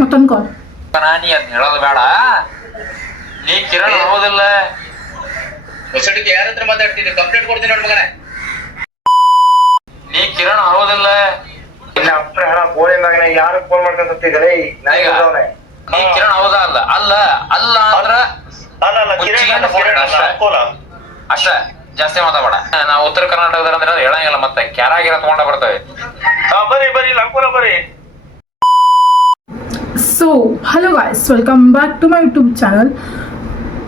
ಮತ್ತೊಂದು ಕಾಲ್. ನೀ ಅದ್ ಹೇಳೋದು ಬೇಡ. ನೀ ಕಿರಣ್ ಹೌದಿಲ್ಲ? ಹೊಸಡಿಗೆ ಯಾರ ಹತ್ರ ಮಾತಾಡ್ತೀನಿ? ಕಂಪ್ಲೇಂಟ್ ಕೊಡ್ತೀನಿ ನೋಡ್ ಮಗನೇ. ನೀ ಕಿರಣ್ ಹೌದಿಲ್ಲ? ಇಲ್ಲ ಅಪ್ಪ ಹಣ ಬೋಳಿಂದಾಗನೆ ಯಾರು ಫೋನ್ ಮಾಡ್ಕೊಂತಿದ್ದಾರೆ? ನೀ ಕಿರಣ್ ಹೌದಾ? ಅಲ್ಲ ಅಲ್ಲ ಅಲ್ಲ ಅಂದ್ರ ಅಷ್ಟ ಜಾಸ್ತಿ ಮಾತಾಡ. ನಾವು ಉತ್ತರ ಕರ್ನಾಟಕದ ಅಂದ್ರೆ ಹೇಳಂಗಿಲ್ಲ, ಮತ್ತೆ ಕ್ಯಾರಾಗಿರ ತಗೊಂಡ ಬರ್ತೇವೆ. ಬರ್ರಿ ಲಂಕೋಲ ಬರ್ರಿ. So hello guys, welcome back to my YouTube channel.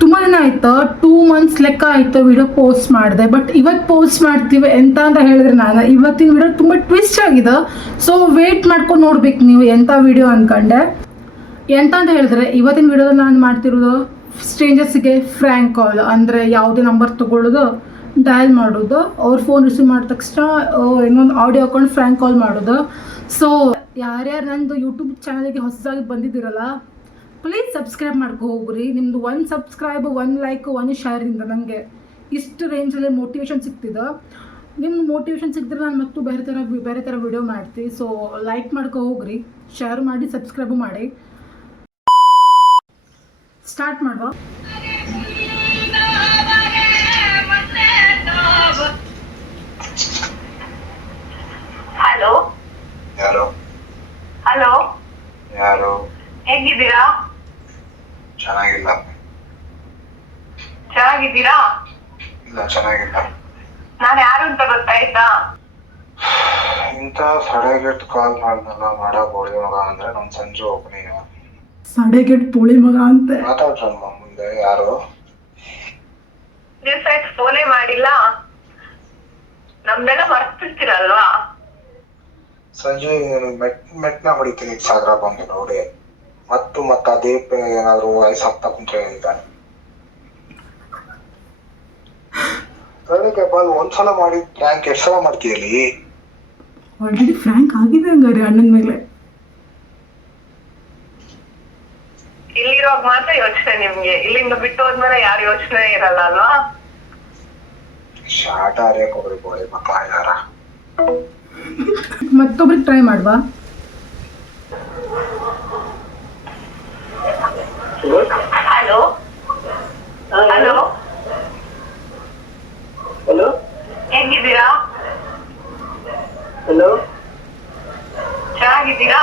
ತುಂಬ ದಿನ ಆಯ್ತು, 2 months ಲೆಕ್ಕ ಆಯಿತು ವಿಡಿಯೋ ಪೋಸ್ಟ್ ಮಾಡಿದೆ. ಬಟ್ ಇವತ್ತು ಪೋಸ್ಟ್ ಮಾಡ್ತೀವಿ ಎಂತ ಅಂತ ಹೇಳಿದ್ರೆ, ನಾನು ಇವತ್ತಿನ ವಿಡಿಯೋ ತುಂಬ ಟ್ವಿಸ್ಟ್ ಆಗಿದೆ. ಸೊ ವೇಟ್ ಮಾಡ್ಕೊಂಡು ನೋಡ್ಬೇಕು ನೀವು ಎಂಥ ವಿಡಿಯೋ ಅಂದ್ಕೊಂಡೆ. ಎಂತ ಅಂತ ಹೇಳಿದ್ರೆ, ಇವತ್ತಿನ ವಿಡಿಯೋದಲ್ಲಿ ನಾನು ಮಾಡ್ತಿರೋದು ಸ್ಟ್ರೇಂಜರ್ಸಿಗೆ ಫ್ರ್ಯಾಂಕ್ ಕಾಲ್. ಅಂದರೆ ಯಾವುದೇ ನಂಬರ್ ತೊಗೊಳ್ಳೋದು, ಡಯಲ್ ಮಾಡೋದು, ಅವ್ರ ಫೋನ್ ರಿಸೀವ್ ಮಾಡಿದ ತಕ್ಷಣ ಇನ್ನೊಂದು ಆಡಿಯೋ ಹಾಕೊಂಡು ಫ್ರ್ಯಾಂಕ್ ಕಾಲ್ ಮಾಡೋದು. ಸೊ ಯಾರ್ಯಾರು ನಂದು ಯೂಟ್ಯೂಬ್ ಚಾನಲ್ಗೆ ಹೊಸದಾಗಿ ಬಂದಿದ್ದೀರಲ್ಲ, ಪ್ಲೀಸ್ ಸಬ್ಸ್ಕ್ರೈಬ್ ಮಾಡ್ಕೊ ಹೋಗ್ರಿ. ನಿಮ್ಮದು 1 ಸಬ್ಸ್ಕ್ರೈಬ್, 1 ಲೈಕ್, 1 ಶೇರಿಂದ ನನಗೆ ಇಷ್ಟು ರೇಂಜಲ್ಲಿ ಮೋಟಿವೇಶನ್ ಸಿಗ್ತಿದೆ. ನಿಮ್ಮ ಮೋಟಿವೇಶನ್ ಸಿಕ್ಕಿದ್ರೆ ನಾನು ಮತ್ತು ಬೇರೆ ಥರ ವಿಡಿಯೋ ಮಾಡ್ತೀನಿ. ಸೊ ಲೈಕ್ ಮಾಡ್ಕೊ ಹೋಗ್ರಿ, ಶೇರ್ ಮಾಡಿ, ಸಬ್ಸ್ಕ್ರೈಬ್ ಮಾಡಿ. ಸ್ಟಾರ್ಟ್ ಮಾಡುವ. ಹಲೋ ಯಾರು? ಹಲೋ, ಯಾರು? ಹೇಗಿದ್ದೀರಾ? ಚೆನ್ನಾಗಿಲ್ಲ. ಚೆನ್ನಾಗಿದ್ದೀರಾ? ಇಲ್ಲ ಚೆನ್ನಾಗಿಲ್ಲ. ನಾನು ಯಾರು ಅಂತ ಗೊತ್ತಾಯ್ತಾ? ಇಂಥ ಸಡೆಗೆಟ್ ಕಾಲ್ ಮಾಡ್ದಲ್ಲ ಮಾಡ ಬೋಳಿ ಮಗ ಅಂದ್ರೆ ನಮ್ ಸಂಜು ಒಬ್ಬನೇ. ಸಡೆಗೆಟ್ ಪೋಳಿ ಮಗ ಅಂತೆ ಮಾತಾಡ್ರಮ್ಮ ಮುಂದೆ. ಯಾರು? ದಿವ್ಸ ಫೋನೇ ಮಾಡಿಲ್ಲ, ನಮ್ದೆಲ್ಲ ಮರ್ತಿರ್ತೀರಲ್ವಾ? ಸಂಜು ಮೆಟ್ನ ಹೊಡಿತೀನಿ ಸಾಗರ ಬಂದು ನೋಡಿ. ಮತ್ತ ಅದೇ ಏನಾದ್ರು ವಯಸ್ಸು ಆಗ್ತಾ ಕುಂತ್ರೆ ಹೇಳ್ತಾನೆ. ಬಾಲ್ ಒಂದ್ಸಲ ಮಾಡಿ ಪ್ರ್ಯಾಂಕ್ ಎಷ್ಟು ಸಲ ಮಾಡ್ತೀಯಲ್ಲಿ? ಆಲ್ರೆಡಿ ಫ್ರ್ಯಾಂಕ್ ಆಗಿದೆ ಹಂಗಾರೆ ಅಣ್ಣನ ಮೇಲೆ. ಇಲ್ಲಿರುವಾಗ ಮಾತ್ರ ಯೋಚನೆ ನಿಮ್ಗೆ, ಇಲ್ಲಿಂದ ಬಿಟ್ಟು ಹೋದ್ಮೇಲೆ ಯಾರು ಯೋಚನೆ ಇರಲ್ಲ ಅಲ್ವಾ? ಶಾಟ ಅರಿಯಕ್ ಹೋಗ್ರಿ ಬೋಳಿ ಮಕ್ಕ ಯಾರ. ಮತ್ತೊಬ್ರಿಗೆ ಟ್ರೈ ಮಾಡುವ. ಹಲೋ ಹಲೋ, ಹಲೋ ಹೇಗಿದ್ದೀರಾ? ಹಲೋ, ಚೆನ್ನಾಗಿದ್ದೀರಾ?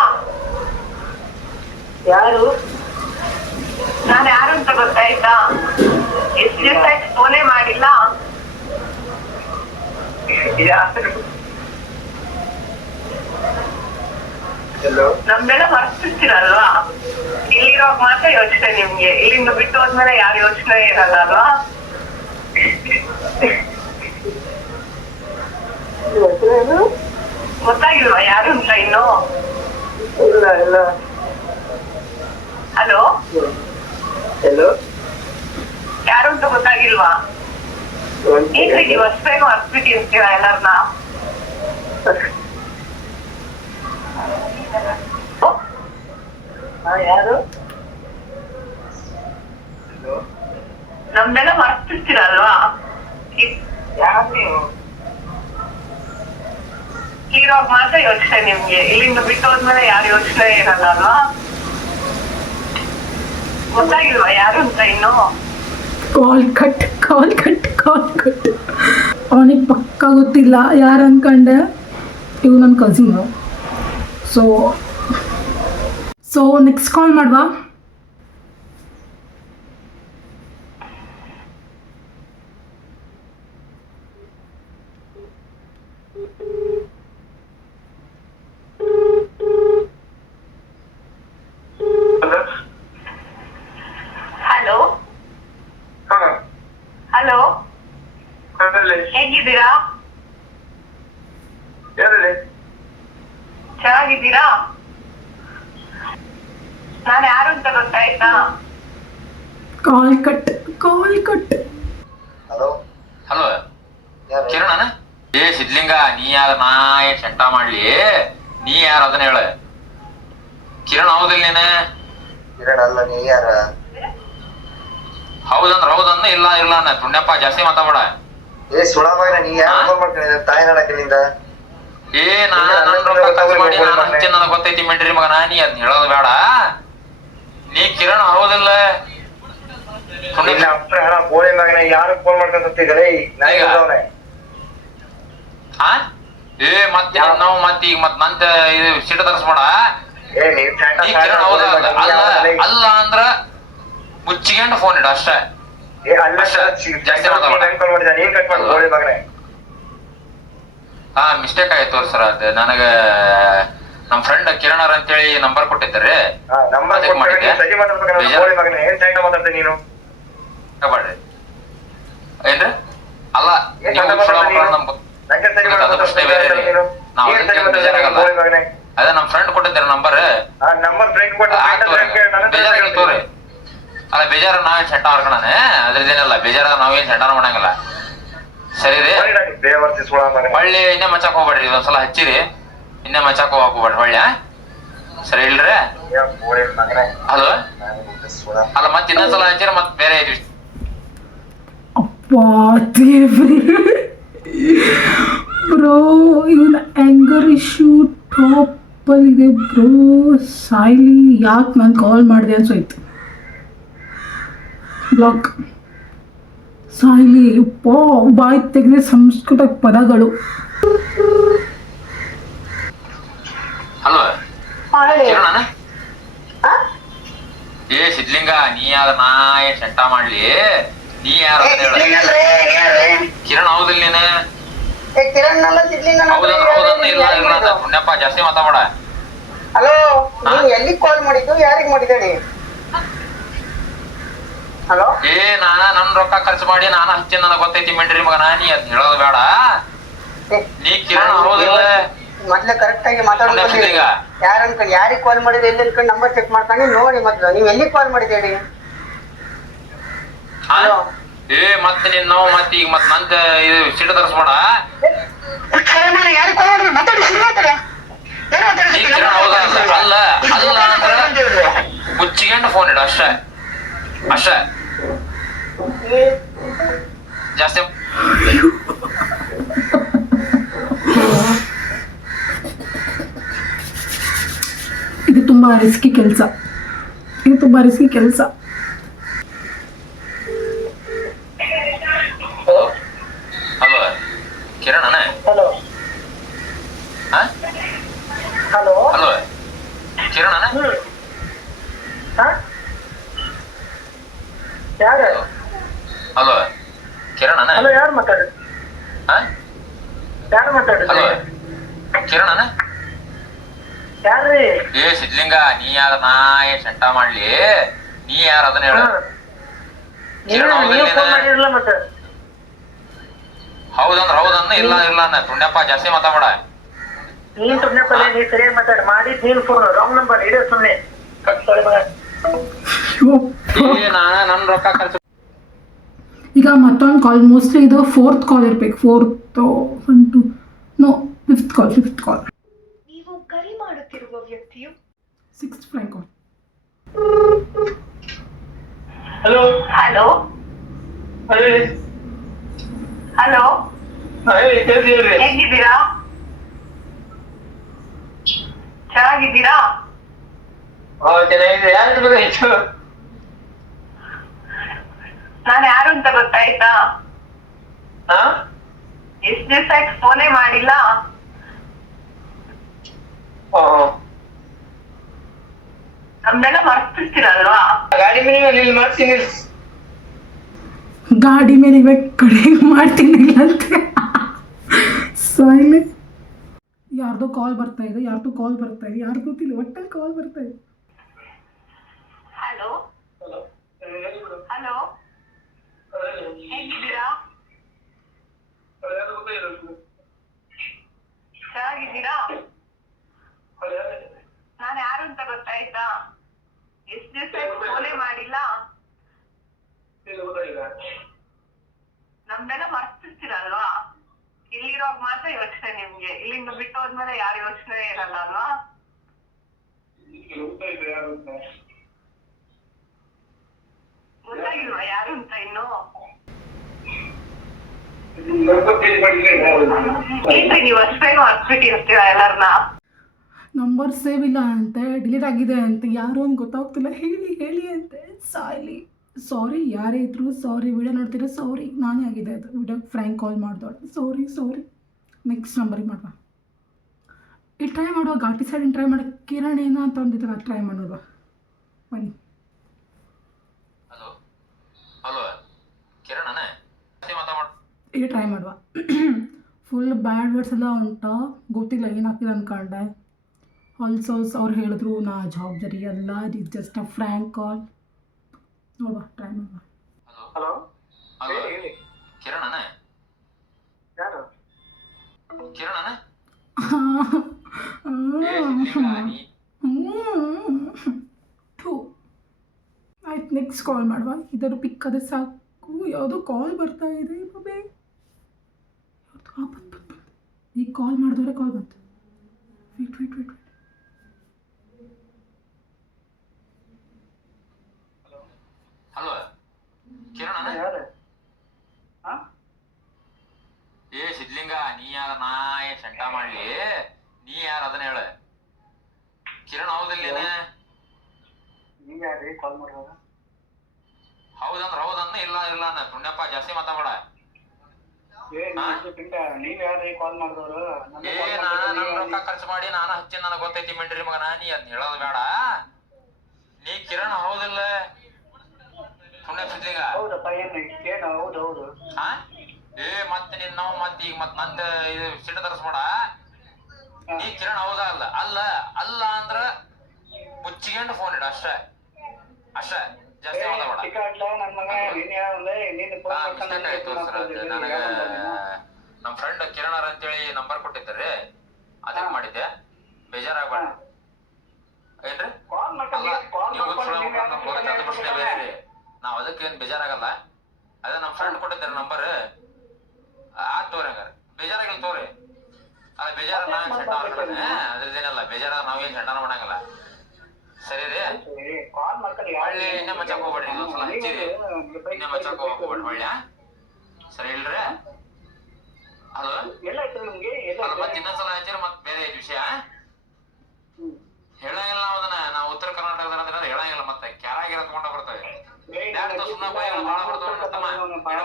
ಯಾರು? ನಾನು ಯಾರು ಅಂತ ಗೊತ್ತಾಯ್ತಾ? ಎಷ್ಟು ದಿವಸ ಆಯ್ತು ಫೋನೇ ಮಾಡಿಲ್ಲ. ಎಲ್ಲೋ ನಮ್ದೆಲ್ಲ ಮರ್ತಿರ್ತೀರಲ್ವಾ? ಇಲ್ಲಿರುವಾಗ ಮಾತ್ರ ಯೋಚನೆ ನಿಮ್ಗೆ, ಇಲ್ಲಿಂದ ಬಿಟ್ಟು ಹೋದ್ಮೇಲೆ ಯಾರು ಯೋಚನೆ ಇರಲ್ಲ ಅಲ್ವಾ? ಹೆಸರೇನು? ಗೊತ್ತಾಗಿಲ್ವಾ ಯಾರು ಅಂತ ಇನ್ನು? ಇಲ್ಲ ಇಲ್ಲ. ಹಲೋ, ಹಲೋ, ಯಾರು ಅಂತ ಗೊತ್ತಾಗಿಲ್ವಾ? ಏನ್ರಿ ನೀವು ಹೊಸಬೇಗ ಮರ್ತ್ಬಿಟ್ಟಿರ್ತೀರಾ ಎಲ್ಲಾರ್ನ? ಯಾರು? ನಮ್ದೆಲ್ಲ ಮರ್ತಿರ್ತೀರಲ್ವಾ? ಯಾರು ನೀವು? ಇಲ್ಲಿರುವಾಗ ಮಾತ್ರ ಯೋಚನೆ ನಿಮ್ಗೆ, ಇಲ್ಲಿಂದ ಬಿಟ್ಟು ಹೋದ್ಮೇಲೆ ಯಾರು ಯೋಚನೆ ಇರಲ್ಲ ಅಲ್ವಾ? ಗೊತ್ತಾಗಿಲ್ವಾ ಯಾರು ಅಂತ ಇನ್ನು? Call cut. ಅವನಿಗೆ ಪಕ್ಕ ಗೊತ್ತಿಲ್ಲ ಯಾರು ಅನ್ಕೊಂಡೆ. ಇವು ನನ್ನ ಕಸಿನು. ಸೊ ನೆಕ್ಸ್ಟ್ ಕಾಲ್ ಮಾಡುವ. ಹಲೋ ಹಲೋ, ಹೇಗಿದ್ದೀರಾ? ಚೆನ್ನಾಗಿದ್ದೀರಾ? ನಾನು ಯಾರು ಅಂತ ಗೊತ್ತಾಯ್ತಾ? Call cut. Hello hello, Kiran? ಏ ಸಿದ್ಲಿಂಗ, ನೀ ಯಾರ? ನಾ ಶಂಟ ಮಾಡ್ಲಿ? ನೀ ಯಾರು ಅದನ್ನ ಹೇಳ. ಕಿರಣ್ ಹೌದಿಲ್ಲ ನೀನ? ಕಿರಣ್ ಅಲ್ಲ. ನೀ ಯಾರ? ಹೌದನ್ನ ಇಲ್ಲ ಅನ್ನ ತುಣ್ಯಪ್ಪ, ಜಾಸ್ತಿ ಮಾತಾಡ. ಏ ಸುಳಾವಾಗ ನೀ ಯಾರು ಫೋನ್ ಮಾಡ್ಕೊಂಡಿದ್ದ? ತಾಯಿ ನಡಕಲಿಂದ ಏ ನಾನು ರೊಕ್ಕ ಖರ್ಚು ಮಾಡಿ ನಾನು ನನಗೆ ಗೊತ್ತೈತಿ ಮಿಂಡ್ರಿ ಮಗನ. ನೀ ಅದ್ ಹೇಳೋದು ಬೇಡ. ಇಲ್ಲ ಅಪ್ಪ ಹಣ ಬೋಳಿ ಮಗನೇ ಯಾರು ಫೋನ್ ಮಾಡ್ಕೊಂತಿದ್ದಾರೆ ನಾಯಿಗಳವನೇ ಹಾ ಏ ಮತ್ತೆ ನಾವು ಮತ್ತೆ ಈಗ ಮತ್ ನಂತ ಇದು ಸಿಟ್ಟು ತರಿಸ್ಬೇಡ. ಏ ನೀನ್ ಸ್ಯಾಟ ಈ ಕಿರಣ್ ಹೌದಾ ಅಲ್ಲ ಅಂದ್ರ ಮುಚ್ಚಿಕೊಂಡು ಫೋನ್ ಇಡು ಅಷ್ಟೇ. ಏ ಅಲ್ಲ ಜಾಸ್ತಿ ಕಾಲ್ ಮಾಡಿದ ನೀನ್ ಕಟ್ ಮಾಡು ಬೋಳಿ ಮಗನೇ. ಹಾ ಮಿಸ್ಟೇಕ್ ಆಯ್ತು ಸರ್. ಅದ ನನಗ ನಮ್ ಫ್ರೆಂಡ್ ಕಿರಣ್ ಅವ್ರ ಅಂತೇಳಿ ನಂಬರ್ ಕೊಟ್ಟಿದ್ದಾರೆ. ನಂಬರ್ ಸರಿ ಮಾತಾಡ್ಬೇಕಲ್ಲ ಬೋಳಿ ಮಗನೇ. ಏನ್ ಸ್ಯಾಟ ಮಾತಾಡ್ತೀನಿ ನೀನು ಬೇಡ್ರಿ ಏನ್ರಿ ಅಲ್ಲ ಪ್ರಶ್ನೆ ಬೇರೆ ಅದೇ ನಮ್ ಫ್ರೆಂಡ್ ಕೊಟ್ಟಿದ್ದಾರೆ ನಂಬರ್. ತೋರಿ ಅಲ್ಲ ಬೇಜಾರ ನಾವೇನ್ ಸೆಂಟ ಮಾಡ್ಕೊಳನೆ ಅದ್ರದ್ದೇನಲ್ಲ ಬೇಜಾರ ನಾವೇನ್ ಸೆಂಟ ಮಾಡಂಗಿಲ್ಲ. ಸರಿ ರೀ ಹೊಳ್ಳಿ ಇನ್ನೇ ಮಚ್ಚಾಕ್ ಹೋಗ್ಬೇಡ್ರಿ. ಇದೊಂದ್ಸಲ ಹಚ್ಚಿರಿ ಇನ್ನೇ ಮಚ್ಚಾಕ್ ಹೋಗ್ಬೇಡ್ರಿ ಹೊಳ್ಳಿ. ಸರಿ ಇಲ್ರಿ ಹಲೋ ಅಲ್ಲ ಮತ್ ಇನ್ನೊಂದ್ಸಲ ಹಚ್ಚಿರ ಮತ್ ಬೇರೆ ಅಪ್ಪಾ ದೇವ್ರಿ ಬ್ರೋ ಇವನ ಆ್ಯಂಗರ್ ಇಶ್ಯೂ ಟಾಪಲ್ಲಿದೆ ಬ್ರೋ. ಸಾಯ್ಲಿ ಯಾಕೆ ನಾನು ಕಾಲ್ ಮಾಡಿದೆ ಅನ್ಸೋಯ್ತು. ಬ್ಲಾಕ್ ಸಾಯ್ಲಿ ಅಪ್ಪ ಬಾಯಿ ತೆಗೆದ್ರೆ ಸಂಸ್ಕೃತ ಪದಗಳು. ಹಲೋ ಕಿರಣ ಏ ಸಿದ್ಲಿಂಗ ನೀ ಯಾರ ನಾ ಏನ್ ಸೆಂಟ ಮಾಡ್ಲಿ ನೀ ಯಾರ ಕಿರಣ್ ಹೌದಿಲ್ಲ ನೀನ ಹೌದನ್ನ ಇಲ್ಲ ಇಲ್ಲ ಅಂತ ಪುಣ್ಯಪ್ಪ ಜಾಸ್ತಿ ಮಾತಾಡ. ಹಲೋ ನೀವ್ ಎಲ್ಲಿ ಕಾಲ್ ಮಾಡಿದ್ದು ಯಾರಿಗ್ ಮಾಡಿದ್ದೇನೆ? ಹಲೋ ಏ ನನ್ ರೊಕ್ಕ ಖರ್ಚು ಮಾಡಿ ನಾನ ಹಚ್ಚಿ ನನಗ್ ಗೊತ್ತೈತಿ ಮಿಂಡ್ರಿ ಮಗನ ನೀ ಅದ್ ಹೇಳೋದು ಬೇಡ. ನೀ ಕಿರಣ್ ಹೌದಿಲ್ಲ ಮೊದ್ಲೇ ಕರೆಕ್ಟ್ ಆಗಿ ಮಾತಾಡ್ಕೊಂಡು ಯಾರು ಅನ್ಕೊಂಡು ಯಾರಿಗ್ ಕಾಲ್ ಮಾಡಿದ್ರೆ ಎಲ್ಲಿ ಅನ್ಕೊಂಡು ನಂಬರ್ ಚೆಕ್ ಮಾಡ್ಕೊಂಡು ನೋಡಿ ಮೊದ್ಲು ನೀವ್ ಎಲ್ಲಿ ಕಾಲ್ ಮಾಡಿದ್ದೇಳಿ. ಏ ಮತ್ತೆ ನೀನ್ ನಾವು ಮತ್ತೆ ಈಗ ಮತ್ ನಂತ ಇದು ಸಿಟ್ಟು ತರಿಸ್ಬೇಡ. ನೀ ಕಿರಣ್ ಹೌದಾ ಅಲ್ಲ ಅಲ್ಲ ಅಂದ್ರ ಮುಚ್ಚಿಕೊಂಡು ಫೋನ್ ಇಡು ಅಷ್ಟೇ ಅಷ್ಟೇ ಜಾಸ್ತಿ. ಇದು ತುಂಬ ರಿಸ್ಕಿ ಕೆಲಸ. Hello Kiran hello hello hello Kiran ಯಾರು? ಹಲೋ ಕಿರಣ್ ಹಲೋ ಯಾರು ಮಾತಾಡ ಹಲೋ ಕಿರಣ್ ಯಾರ್ರೀ? ಏ ಸಿದ್ಲಿಂಗ ನೀ ಯಾರ ನಾ ಏನ್ ಸೆಂಟ ಮಾಡ್ಲಿ ನೀ ಯಾರ ಅದನ್ನ ಹೇಳ. ಕಿರಣ್ ಹೌದಿಲ್ಲ ಮತ್ತೆ ಹೌದಂದ್ರ ಹೌದನ್ನ ಇಲ್ಲ ಇಲ್ಲ ಅನ್ನ ಪುಣ್ಯಪ್ಪ ಜಾಸ್ತಿ ಮಾತಾಡ. ನೀನ್ ಸುಮ್ನೆ ನೀ ಸರಿಯಾಗಿ ಮಾತಾಡ ಮಾಡಿ ನೀನ್ ಫೋನ್ ರಾಂಗ್ ನಂಬರ್ ಇಡೇ ಸುಮ್ನೆ ನನ್ ರೊಕ್ಕ ಖರ್ಚು. ಈಗ ಮತ್ತೊಂದು ಕಾಲ್ ಮೋಸ್ಟ್ಲಿ ಇದು 4th ಕಾಲ್ ಇರ್ಬೇಕು. 5th ಕಾಲ್. ನೀವು ಕರೆ ಮಾಡುತ್ತಿರುವ ವ್ಯಕ್ತಿಯು 6th ಫ್ಲೈಟ್ ಕಾಲ್. ಹಲೋ ಹಲೋ ಹಲೋ ಹೇಗಿದ್ದೀರಾ? ಚೆನ್ನಾಗಿದ್ದೀರಾ? ಚೆನ್ನಾಗಿದೆ. ಯಾರು ಬೇಕಾಗಿತ್ತು? ನಾನು ಯಾರು ಅಂತ ಗೊತ್ತಾಯ್ತಾ? ಎಷ್ಟ್ ದಿವಸ ಆಯ್ತು ಫೋನೇ ಮಾಡಿಲ್ಲ. ನಮ್ದೆಲ್ಲ ಮರ್ತಿರ್ತೀರಲ್ವಾ? ಗಾಡಿ ಮೇಲೆ ಮಾಡ್ತೀನಿ. ಗಾಡಿ ಮೇಲೆ ಕಡೆ ಮಾಡ್ತೀನಿ ಅಂತೆ. ಸಾಯ್ಲಿ ಯಾರ್ದೋ ಕಾಲ್ ಬರ್ತಾ ಇದೆ ಯಾರ್ದು ಗೊತ್ತಿಲ್ಲ ಒಟ್ಟಲ್ಲಿ ಕಾಲ್ ಬರ್ತಾ ಇದೆ. ಹಲೋ ಹಲೋ ಹೇಗಿದ್ದೀರಾ? ಚೆನ್ನಾಗಿದ್ದೀರಾ? ನಾನು ಯಾರು ಅಂತ ಗೊತ್ತಾಯ್ತಾ? ಎಷ್ಟ್ ದಿವಸ ಆಯ್ತು ಫೋನೇ ಮಾಡಿಲ್ಲ. ನಮ್ದೆಲ್ಲ ಮರ್ತಿರ್ತೀರಲ್ವಾ? ಇಲ್ಲಿರೋವಾಗ ಮಾತ್ರ ಯೋಚನೆ ನಿಮ್ಗೆ, ಇಲ್ಲಿಂದ ಬಿಟ್ಟು ಹೋದ್ಮೇಲೆ ಯಾರು ಯೋಚನೆ ಇರಲ್ಲ ಅಲ್ವಾ? ಗೊತ್ತಾಗಿಲ್ವಾ ಯಾರು ಅಂತ ಇನ್ನು? ಏನ್ರಿ ನೀವು ಅಷ್ಟು ಬೇಗ ಮರ್ತ್ಬಿಟ್ಟಿರ್ತೀರಾ ಎಲ್ಲಾರನ್ನ? ನಂಬರ್ ಸೇವ್ ಇಲ್ಲ ಅಂತೆ, ಡಿಲೀಟ್ ಆಗಿದೆ ಅಂತೆ, ಯಾರು ಅಂತ ಗೊತ್ತಾಗ್ತಿಲ್ಲ. ಹೇಳಿ ಅಂತೆ. ಸಾಯ್ಲಿ ಸಾರಿ ಯಾರೇ ಇದ್ರು ಸಾರಿ, ವಿಡಿಯೋ ನೋಡ್ತೀರಾ ಸಾರಿ, ನಾನೇ ಆಗಿದೆ ಅದು ವಿಡಿಯೋ ಫ್ರ್ಯಾಂಕ್ ಕಾಲ್ ಮಾಡ್ದೋಳ. ಸಾರಿ ನೆಕ್ಸ್ಟ್ ನಂಬರಿಗೆ ಮಾಡುವ. ಇಲ್ಲಿ ಟ್ರೈ ಮಾಡುವ, ಘಾಟಿ ಸೈಡಿನ ಟ್ರೈ ಮಾಡೋಕ್ಕೆ. ಕಿರಣ್ ಏನೋ ಅಂತ ಅಂದಿದ್ದ, ಟ್ರೈ ಮಾಡೋಣ ಬನ್ನಿ. ಹಲೋ ಹಲೋ ಕಿರಣನೇ ಮಾತಾಡ. ಈಗ ಟ್ರೈ ಮಾಡುವ. ಫುಲ್ ಬ್ಯಾಡ್ ವರ್ಡ್ಸ್ ಎಲ್ಲ ಉಂಟಾ, ಗೊತ್ತಿಲ್ಲ ಏನಾಗ್ತಿದೆ ಅಂದ್ಕೊಂಡೆ. ಆಲ್ಸೋ ಅವ್ರು ಹೇಳಿದ್ರು ನಾ ಜವಾಬ್ದಾರಿ ಅಲ್ಲ, ಇಟ್ ಜಸ್ಟ್ ಅ ಫ್ರ್ಯಾಂಕ್ ಕಾಲ್. ನೋಡುವ, ಟ್ರೈ ಮಾಡುವ. ಹಲೋ ಹಲೋ ಹಲೋ ಹೇಳಿ, ಕಿರಣನೇ ಯಾರು? ಕಿರಣನೇ ಆಯ್ತು, ನೆಕ್ಸ್ಟ್ ಕಾಲ್ ಮಾಡುವ. ಇದರ ಪಿಕ್ ಅದೇ ಸಾಕು. ಯಾವುದೋ ಕಾಲ್ ಬರ್ತಾ ಇದೆ ಬಾಬೆ. ಬಂತು ಈಗ ಕಾಲ್ ಮಾಡಿದವ್ರೆ, ಕಾಲ್ ಬಂತು. ವೇಟ್. ಹಲೋ ಕಿರಣನೇ ಯಾರು? ಏ ಸಿದ್ಲಿಂಗ, ನೀ ಯಾರ? ನಾ ಏನ್ ಶಂಟ ಮಾಡ್ಲಿ? ನೀ ಯಾರ ಅದನ್ನ ಹೇಳ. ಕಿರಣ್ ಹೌದಿಲ್ಲೇನೆ? ನೀವ್ ಯಾರ್ರಿ ಕಾಲ್ ಮಾಡೋದು? ಹೌದನ್ನ ಇಲ್ಲ ಅನ್ನ ಪುಣ್ಯಪ್ಪ, ಜಾಸ್ತಿ ಮಾತಾಡ. ನೀವ್ ಯಾರ್ರಿ ಕಾಲ್ ಮಾಡಿದವ್ರು? ಏ ನನ್ ರೊಕ್ಕ ಖರ್ಚು ಮಾಡಿ ನಾನ ಹಚ್ಚಿನ, ನನಗ್ ಗೊತ್ತೈತಿ ಮಿಂಡ್ರಿ ಮಗನ. ನೀ ಅದ್ ಹೇಳೋದ್ ಬೇಡ. ನೀ ಕಿರಣ್ ಹೌದಿಲ್ಲ? ಪುಣ್ಯ ಸಿದ್ಲಿಂಗ. ಹೌದಪ್ಪ, ಏನು ಹೌದು. ಹಾ ಏ ಮತ್ತೆ ನಿನ್ ನಾವು ಮತ್ತೆ ಈಗ ಮತ್ ನಂದ ಇದು ಸಿಟ್ಟ ತರಿಸ್ಬೇಡ. ನೀ ಕಿರಣ್ ಹೌದಾ? ಅಲ್ಲ ಅಂದ್ರ ಮುಚ್ಚಿಕೊಂಡು ಫೋನ್ ಇಡ, ಅಷ್ಟೇ. ಜಾಸ್ತಿ ಮಾತಾಡ. ಮಿಸ್ಟೇಕ್ ಆಯ್ತು ಸರ್, ಅದು ನನಗ ನಮ್ ಫ್ರೆಂಡ್ ಕಿರಣ್ ಅಂತೇಳಿ ನಂಬರ್ ಕೊಟ್ಟಿದ್ದಾರ್ರಿ, ಅದಕ್ಕೆ ಮಾಡಿದ್ದೆ. ಬೇಜಾರಾಗ್ಬೇಡ ಏನ್ರಿ? ನೀವು ಪ್ರಶ್ನೆ ಬೇರೆ ರೀ, ನಾವ್ ಅದಕ್ಕೇನ್ ಬೇಜಾರಾಗಲ್ಲ. ಅದೇ ನಮ್ ಫ್ರೆಂಡ್ ಕೊಟ್ಟಿದ್ದಾರೆ ನಂಬರ್, ಆತ್ ತೋರಿ. ಹಂಗಾರ ಬೇಜಾರಾಗಿಲ್ಲ ತೋರಿ. ಅಲ್ಲ ಬೇಜಾರ ನಾವೇನ್ ಸೆಂಟ ಮಾಡ್ಕೊಂಡೆ, ಅದ್ರದ್ದೇನಲ್ಲ. ಬೇಜಾರ ನಾವೇನ್ ಸೆಂಟನ ಮಾಡಂಗಲ್ಲ. ಸರಿ ರೀ, ಒಳ್ಳೆ ಇನ್ನೇ ಮಚ್ಚಕ್ ಹೋಗ್ಬೇಡ್ರಿ. ಇದೊಂದ್ಸಲ ಹಚ್ಚಿರಿ, ಇನ್ನೇ ಮಚ್ಚಕ್ ಹೋಗ್ಬೇಡ್ರಿ ಒಳ್ಳೆ. ಸರಿ ಇಲ್ರಿ? ಅದು ಅಲ್ಲ, ಮತ್ತೆ ಇನ್ನೊಂದ್ಸಲ ಹಚ್ಚಿರಿ ಮತ್ ಬೇರೆ ವಿಷಯ ಹೇಳಂಗಿಲ್ಲ. ನಾವು ಅದನ್ನ ನಾವು ಉತ್ತರ ಕರ್ನಾಟಕದ ಹೇಳಂಗಿಲ್ಲ. ಮತ್ತೆ ಕ್ಯಾರಾಗಿರ ತಗೊಂಡ ಬರ್ತವೆ. ಸುಮ್ಮನೆ ಬೈಗಳ ಬಾಳ ಬರ್ತಾವ.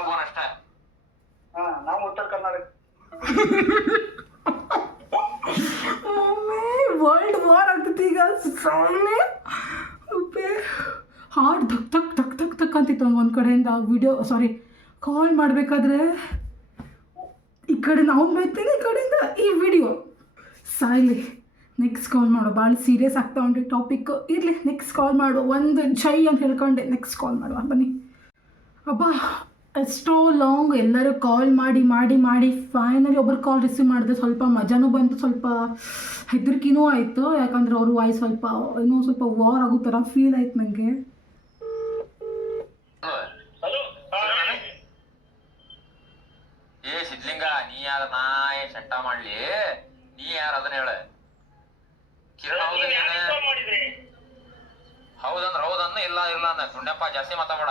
ಫೋನ್ ಅಷ್ಟ. ನಾವು ಉತ್ತರ ಕರ್ನಾಟಕ. ವರ್ಲ್ಡ್ ವಾರ್ ಆಗ್ತೈತಿ ಈಗ. ಹಾರ್ಟ್ ಧಕ್ ಅಂತಿತ್ತು ಒಂದು ಕಡೆಯಿಂದ. ಕಾಲ್ ಮಾಡಬೇಕಾದ್ರೆ ಈ ಕಡೆ ನಾವು ಬೈತೀನಿ, ಈ ಕಡೆಯಿಂದ ಈ ವಿಡಿಯೋ ಸಾಯ್ಲಿ. ನೆಕ್ಸ್ಟ್ ಕಾಲ್ ಮಾಡು. ಭಾಳ ಸೀರಿಯಸ್ ಆಗ್ತಾ ಉಂಟು ಟಾಪಿಕ್. ಇರಲಿ, ನೆಕ್ಸ್ಟ್ ಕಾಲ್ ಮಾಡು. ಒಂದು ಜೈ ಅಂತ ಹೇಳ್ಕೊಂಡೆ ನೆಕ್ಸ್ಟ್ ಕಾಲ್ ಮಾಡುವ. ಬನ್ನಿ. ಅಬ್ಬಾ, ಎಷ್ಟೋ ಲಾಂಗ್ ಎಲ್ಲರೂ ಕಾಲ್ ಮಾಡಿ ಫೈನಲಿ ಒಬ್ಬರು ಕಾಲ್ ರಿಸೀವ್ ಮಾಡಿದೆ. ಸ್ವಲ್ಪ ಮಜಾನೂ ಬಂತು, ಸ್ವಲ್ಪ ಹೆದರಿಕೆನೂ ಆಯಿತು. ಯಾಕಂದರೆ ಅವ್ರ ವಾಯ್ಸ್ ಸ್ವಲ್ಪ ವಾರ್ ಆಗೋ ಥರ ಫೀಲ್ ಆಯ್ತು ನನಗೆ. ಏ ಸಿದ್ಲಿಂಗ, ನೀ ಯಾರ? ನಾ ಏನ್ ಸೆಂಟ ಮಾಡ್ಲಿ? ನೀ ಯಾರ ಅದನ್ನ ಹೇಳ. ಕಿರಣ್ ಹೌದನ್ನ ಇಲ್ಲ ಅನ್ನ ಪುಣ್ಯಪ್ಪ, ಜಾಸ್ತಿ ಮಾತಾಡ.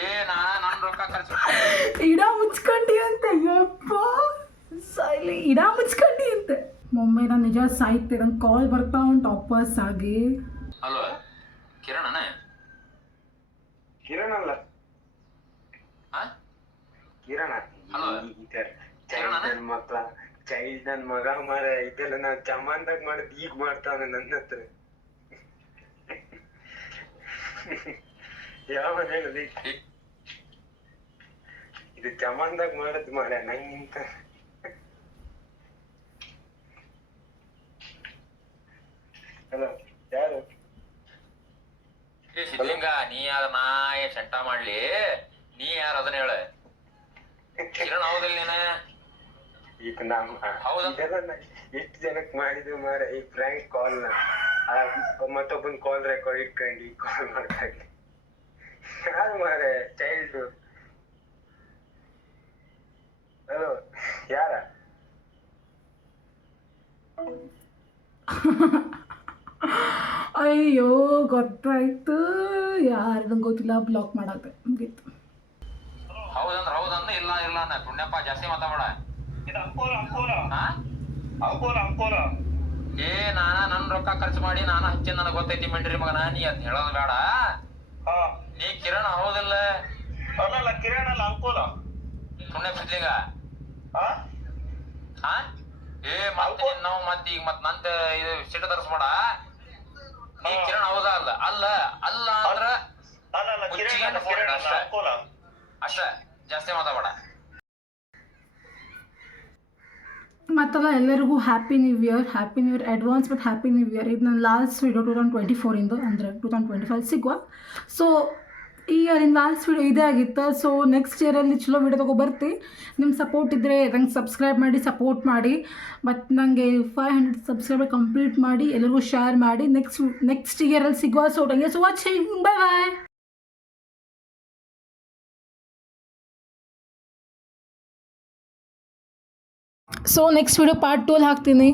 ಏ ನನ್ ರೊಕ್ಕ ಖರ್ಚು ಇಡ ಮುಚ್ಕೊಂಡಿ ಅಂತ. ಯಪ್ಪ ಸಾಯ್ಲಿ, ಇಡ ಮುಚ್ಕೊಂಡಿ ಅಂತೆ. ಮೊಮ್ಮೆ ನಾನು ನಿಜ ಸಾಯ್ತೆ. ನಂಗೆ ಕಾಲ್ ಬರ್ತಾ ಉಂಟು ವಾಪಸ್ ಆಗಿ. ಹಲೋ ಕಿರಣನೇ? ಕಿರಣ್ ಅಲ್ಲ, ಕಿರಣ. ಹಲೋ ಚೈಲ್ಡ್ ಮಕ್ಳ, ಚೈಲ್ಡ್ ನನ್ ಮಗ ಮಾರ. ಇದೆಲ್ಲ ನಾವ್ ಚಮಾನ್ದಾಗ ಮಾಡಿದ್ ಈಗ ಮಾಡ್ತಾವ ನನ್ನ ಹತ್ರ. ಯಾವ ಹೇಳಿ, ಇದು ಚಮಾನ್ದಾಗ ಮಾಡದ್ ಮಾರ ನಂಗಿಂತ. ಹಲೋ, ಯಾರು? ಏ ಸಿದ್ಲಿಂಗ, ನೀ ಯಾರ? ನಾ ಏನ್ ಸೆಂಟ ಮಾಡ್ಲಿ? ನೀ ಯಾರ ಅದನ್ನ ಹೇಳ. ಕಿರಣ್ ಹೌದಿಲ್ಲ ನೀನ? ಈಗ ಇದೆಲ್ಲ ಎಷ್ಟು ಜನಕ್ ಮಾಡಿದ್ವಿ ಮಾರ ಈ ಫ್ರ್ಯಾಂಕ್ ಕಾಲ್ ನ. ಮತ್ತೊಬ್ಬನ್ ಕಾಲ್ ರೆಕಾರ್ಡ್ ಇಟ್ಕೊಂಡು ಈ ಕಾಲ್ ಮಾಡ್ತಾಗಿ. ಯಾರು ಮಾರ? ಚೈಲ್ಡ್. ಹಲೋ, ಯಾರ? ಅಯ್ಯೋ ಗೊತ್ತಾಯ್ತು, ಯಾರು ಗೊತ್ತಿಲ್ಲ. ಬ್ಲಾಕ್ ಮಾಡಾಕ್ದೆ, ಮುಗೀತು. ಹೌದನ್ನ ಇಲ್ಲ ಅನ್ನ ಪುಣ್ಯಪ್ಪ, ಜಾಸ್ತಿ ಮಾತಾಡ. ಏ ನನ್ ರೊಕ್ಕ ಖರ್ಚು ಮಾಡಿ ನಾನು ಹಚ್ಚಿ ನನಗೆ ಗೊತ್ತೈತಿ ಮೆಂಡ್ರಿ ಮಗನ ನೀ ಅದ್ ಹೇಳೋದು ಬೇಡ. ನೀ ಕಿರಣ್ ಹೌದಿಲ್ಲ? ಅಲ್ಲ ಕಿರಣ್ ಅಲ್ಲ ಅಂಕೋಲ. ಪುಣ್ಯ ಸಿದ್ಲಿಂಗ ಹಾ ಏ ಮತ್ತೆ ನಾವು ಮತ್ತೆ ಈಗ ಮತ್ ನಂದ ಇದು ಸಿಟ್ಟು ತರಿಸ್ಬೇಡ. ನೀ ಕಿರಣ್ ಹೌದಾ ಅಲ್ಲ? ಅಲ್ಲ ಅಲ್ಲ ಅಂದ್ರ ಅಷ್ಟ ಜಾಸ್ತಿ ಮಾತಾಡ. ಮತ್ತಲ್ಲ ಎಲ್ಲರಿಗೂ happy new year advance but happy new year. ಇದು ನನ್ನ ಲಾಸ್ಟ್ ವೀಡಿಯೋ 2024 ಅಂದರೆ 2025 ಸಿಗುವ. ಸೊ ಈ ಇಯರಿನ ಲಾಸ್ಟ್ ವೀಡಿಯೋ ಇದೇ ಆಗಿತ್ತು. ಸೊ ನೆಕ್ಸ್ಟ್ ಇಯರಲ್ಲಿ ಚಲೋ ವೀಡಿಯೋ ತೊಗೊಬರ್ತಿ. ನಿಮ್ಮ ಸಪೋರ್ಟ್ ಇದ್ದರೆ ನಂಗೆ ಸಬ್ಸ್ಕ್ರೈಬ್ ಮಾಡಿ ಸಪೋರ್ಟ್ ಮಾಡಿ. ಮತ್ತು ನನಗೆ 500 ಸಬ್ಸ್ಕ್ರೈಬರ್ ಕಂಪ್ಲೀಟ್ ಮಾಡಿ ಎಲ್ಲರಿಗೂ ಶೇರ್ ಮಾಡಿ. ನೆಕ್ಸ್ಟ್ ಇಯರಲ್ಲಿ ಸಿಗುವ. So thank you watching. Bye. So next video part 2 ಹಾಕ್ತೀನಿ.